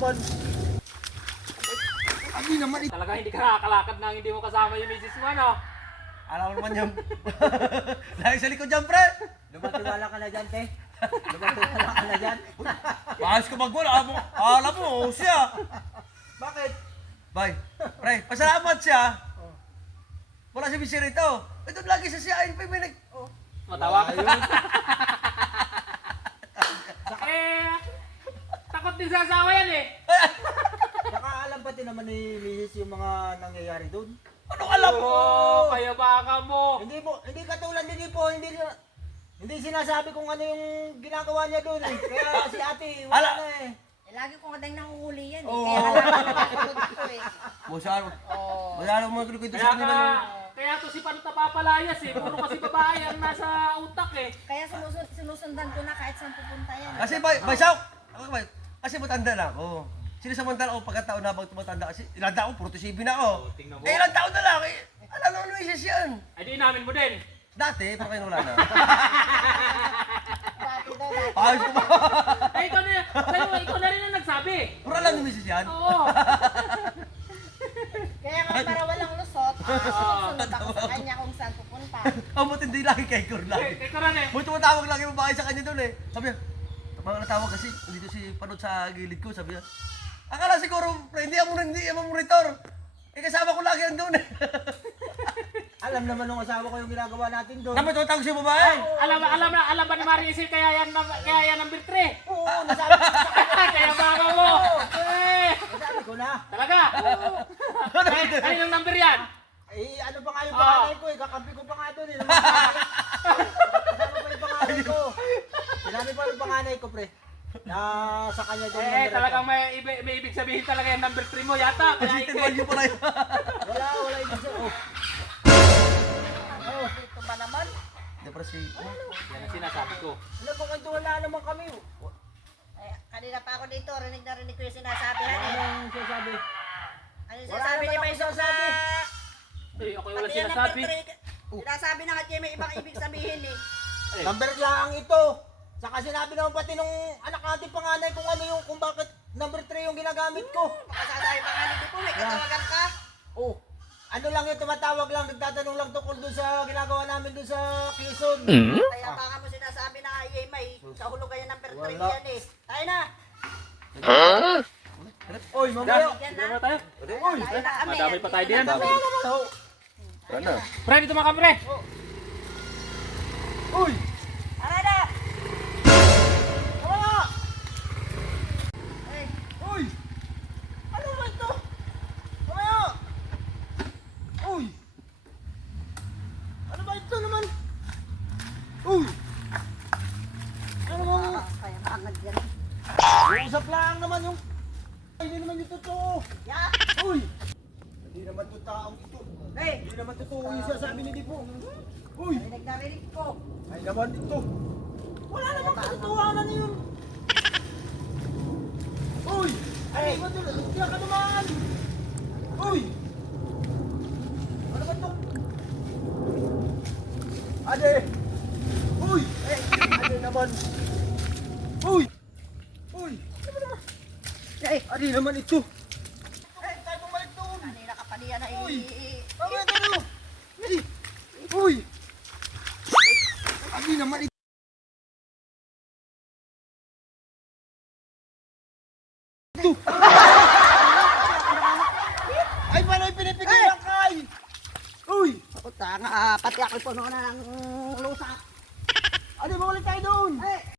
naman. Adi naman ito. Talaga hindi ka nakakalakad nang hindi mo kasama yung misis mo, ano? Alam mo naman yung... Lagi sa likod dyan, pre. Lumatiwala ka na dyan, te. Lumatiwala ka na dyan. Maayos ka magwala. Alam mo, siya. Bakit? Bay, pre, pasalamat siya. Wala si Mr. rito. Ito lagi sa siya. Ay, may nag... Matawa ka. Eh, takot din sa asawa yan eh. Saka alam pati naman ni Mrs. yung mga nangyayari doon. Ano alam mo? Oo, kaya baka mo. Hindi katulad din po, hindi sinasabi kung ano yung ginagawa niya doon eh. Kaya si ate, wala na eh. Eh, lagi ko kadang nanguhuli yan eh. Oo. Kaya kailangan nakakapagod ko eh. Masyado mo maglukwento sa kanila yung... Kaya to si Panot napapalayas eh. Puro kasi babae ang nasa utak eh. Kaya sinusundan ko na kahit saan pupunta yan. Kasi bay, Sauk, kasi matanda na ako. Sinasamantala ako pagkataon na tumatanda kasi ilang taon, 47 na ako. Oh, tingnan mo. Eh ilang taon na lang, alam naman may isas yan. Ay di namin mo din. Dati, pa kayo wala na. Dati daw, dati. Ayos ko ba? Ay ikaw na rin ang nagsabi. Pura lang yung misis yan. Oo. Kaya nga para walang lusot, sunod ako sa kanya kung saan pupunta. Ang matindi lagi kay Kur lagi. Ikaw rin eh. May tumatawag lagi yung babae sa kanya doon eh. Sabi niya, mga natawag kasi, dito si Panot sa gilid ko, sabi niya, akala siguro, hindi mo monitor. Eh kasama ko lagi yan doon eh. Alam naman ng asawa ko yung ginagawa natin doon. Dapat tumatawag si babae. Alam ba ni Marisil kaya yan number 3? Oo, nasabi ko sa kanya. Kaya baka mo. Eh. Nasabi ko na. Talaga? Kaninong number yan? Eh, ano pa nga yung panganay ko eh. Kakampi ko pa nga doon eh. Kasama pa yung panganay ko. Sinabi pa yung panganay ko, pre. Na sa kanya doon. Eh, talagang may ibig sabihin talaga yung number 3 mo yata. Kaya Positive value pala yun. Wala ibig sabihin. Oh. Dito ba naman? Depresi. yan ang sinasabi ko. Nagkukwentuhan na naman kami. Eh, kanina pa ako dito, rinig na rinig ko yung sinasabihan eh. Anong sinasabi? Ano yung Wala sinasabi naman ni ako Maisok na... sinasabi. Eh, ako yung wala Pati yan sinasabi. number 3. Sinasabi na nga Jay, may ibang ibig sabihin eh. Eh, Number lang ito. Saka sinabi naman pati nung anak natin panganay kung bakit number 3 yung ginagamit ko. Baka sasabi pa nga nito po, may katawagan ka. Oh. Ano lang yun, tumatawag lang, nagtatanong lang tungkol dun sa ginagawa namin dun sa Quezon. Kaya baka mo sinasabi na ay may kahulugan yan number 3 Wala. yan eh. Tayo na. Oy, mamaya. Yan Dito na. na tayo. Tayo na kami. Madami pa tayo din. Ano? Pre, dito mga pre. Uy! Tara na. Mamaya! Eh, Uy! Ano ba ito? Mamaya! Uy! Ano ba ito naman? Uy! Ano ba? kaya bangad yan. Usap lang naman yung... Hindi naman yung totoo. Ya. Uy! Hindi naman ito taong ito. Hey, Hindi naman totoo yung sasabi ni Dipo. Uy! rinig na rinig ko. Ay naman ito. Wala namang katotohanan yun. Uy! Ay, ba't yun? Tiyak ka naman! Uy! Ano ba ito? Ade! Uy! Ade naman! Uy! Uy! Ano ba naman? Eh, Ade naman ito! Eh, tayo bumalik doon! kanina ka pa niya na Uy! Mamaya tayo! Ade! Uy! Ade naman ito! Ay, paano yung pinipigil lang kay? Uy! Ako tanga, pati ako puno na ng lusa. Ade, bumalik tayo doon! Eh,